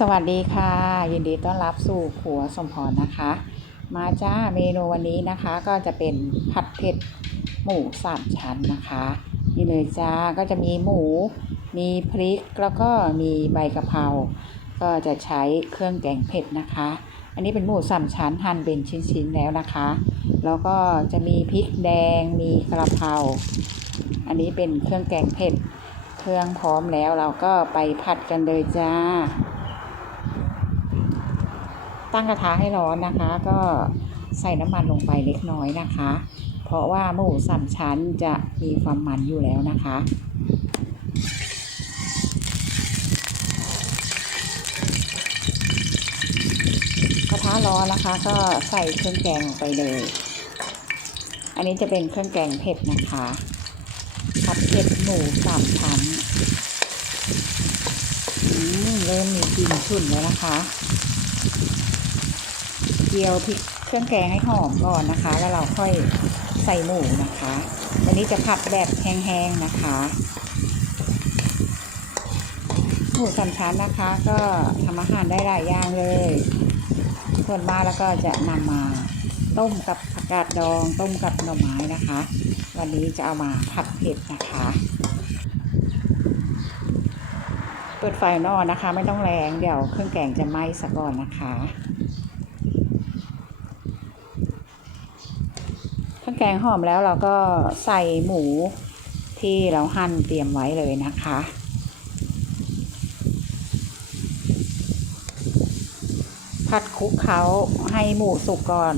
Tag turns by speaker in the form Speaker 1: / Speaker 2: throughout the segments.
Speaker 1: สวัสดีค่ะ ยินดีต้อนรับสู่ครัวสมพรนะคะ มาจ้าเมนูวันนี้นะคะก็จะเป็นผัดเผ็ดหมูสามชั้นนะคะนี่เลยจ้าก็จะมีหมู มีพริกแล้วก็มีใบกะเพราก็จะใช้เครื่องแกงเผ็ดนะคะ อันนี้เป็นหมูสามชั้นหั่นเป็นชิ้นๆแล้วนะคะ แล้วก็จะมีพริกแดงมีกระเพราอันนี้เป็นเครื่องแกงเผ็ด เครื่องพร้อมแล้วเราก็ไปผัดกันเลยจ้า ตั้งกระทะให้ร้อนนะคะ ก็ใส่น้ำมันลงไปเล็กน้อยนะคะ เพราะว่าหมูสามชั้นจะมีความมันอยู่แล้วนะคะกระทะร้อนนะคะ ก็ใส่เครื่องแกงลงไปเลย อันนี้จะเป็นเครื่องแกงเผ็ดนะคะผัดเผ็ดหมูสามชั้นอืมเริ่มมีกลิ่นฉุนแล้วนะคะ เจียวพริกเครื่องแกงให้หอมก่อนนะคะ แล้วเราค่อยใส่หมูนะคะ วันนี้จะผัดแบบแห้งๆนะคะหมูสามชั้นนะคะ ก็ทำอาหารได้หลายอย่างเลยส่วนมากแล้วก็จะนำมาต้มกับผักกาดดอง ต้มกับหน่อไม้นะคะ วันนี้จะเอามาผัดเผ็ดนะคะ เปิดไฟนอกนะคะ ไม่ต้องแรงเดี๋ยวเครื่องแกงจะไหม้ซะก่อนนะคะ เครื่องแกงหอมแล้วเราก็ใส่หมูที่เราหั่นเตรียมไว้เลยนะคะผัดคลุกเขาให้หมูสุกก่อน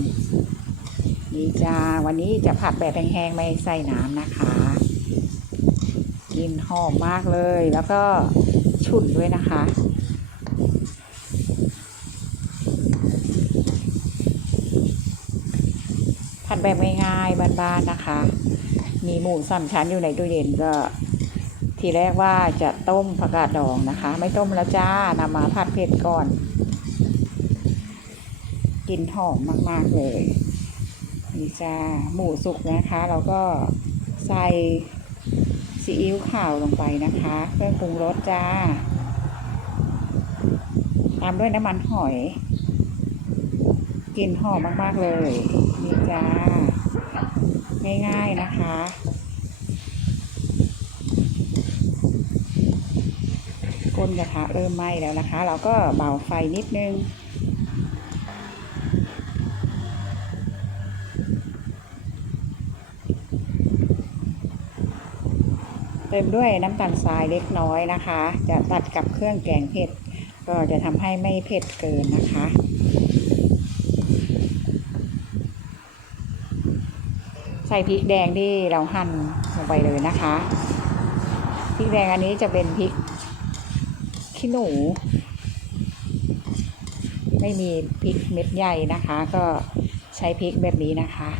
Speaker 1: นี่จ้าวันนี้จะผัดแบบแห้งๆไม่ใส่น้ำนะคะกลินหอมมากเลยแล้วก็ฉุนด้วยนะคะ ผัดแบบง่ายๆบ้านๆนะคะ มีหมูสามชั้นอยู่ในตู้เย็นก็ ทีแรกว่าจะต้มผักกาดดองนะคะ ไม่ต้มแล้วจ้านำมาผัดเผ็ดก่อน กินหอมมากๆเลยนี่จ้าหมูสุกนะคะเราก็ใส่ซีอิ๊วขาวลงไปนะคะ เครื่องปรุงรสจ้าตามด้วยน้ำมันหอย กลิ่นหอมมาก ๆ เลย นี่จ้า ง่าย ๆ นะคะ ก้นกระทะเริ่มไหม้แล้วนะคะ เราก็เบาไฟนิดนึงเติมด้วยน้ำตาลทรายเล็กน้อยนะคะ จะตัดกับเครื่องแกงเผ็ด ก็จะทำให้ไม่เผ็ดเกินนะคะ ใส่พริกแดงที่เราหั่นลงไปเลยนะคะพริกแดงอันนี้จะเป็นพริกขี้หนู ไม่มีพริกเม็ดใหญ่นะคะ ก็ใช้พริกแบบนี้นะคะ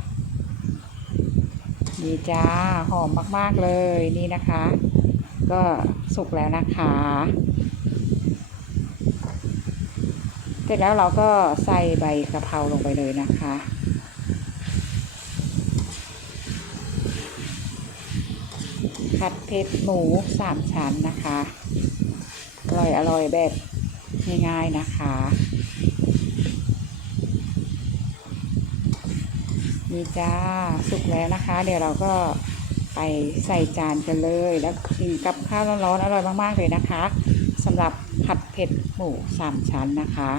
Speaker 1: นี่จ้าหอมมาก ๆ เลยนี่นะคะ ก็สุกแล้วนะคะเสร็จแล้วเราก็ใส่ใบกะเพราลงไปเลยนะคะ ผัดเผ็ดหมูสามชั้นนะคะอร่อยอร่อยแบบง่ายๆนะคะ นี่จ้าสุกแล้วนะคะ เดี๋ยวเราก็ไปใส่จานกันเลย แล้วกินกับข้าวร้อนๆอร่อยมากๆเลยนะคะสำหรับผัดเผ็ดหมูสามชั้นนะคะ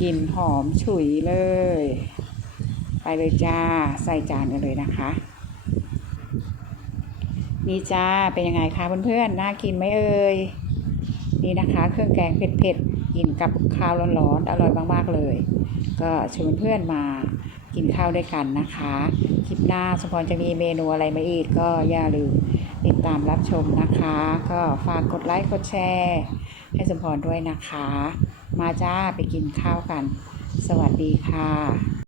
Speaker 1: กลิ่นหอมฉุยเลย ไปเลยจ้า ใส่จานกันเลยนะคะ นี่จ้า เป็นยังไงคะเพื่อนๆ น่ากินไหมเอ่ย นี่นะคะ เครื่องแกงเผ็ดๆ กินกับข้าวร้อนๆ อร่อยมากๆเลย ก็ชวนเพื่อนมากินข้าวด้วยกันนะคะ คลิปหน้าสมพรจะมีเมนูอะไรมาอีกก็อย่าลืมติดตามรับชมนะคะ ก็ฝากกดไลค์กดแชร์ให้สมพรด้วยนะคะ มาจ้าไปกินข้าวกัน สวัสดีค่ะ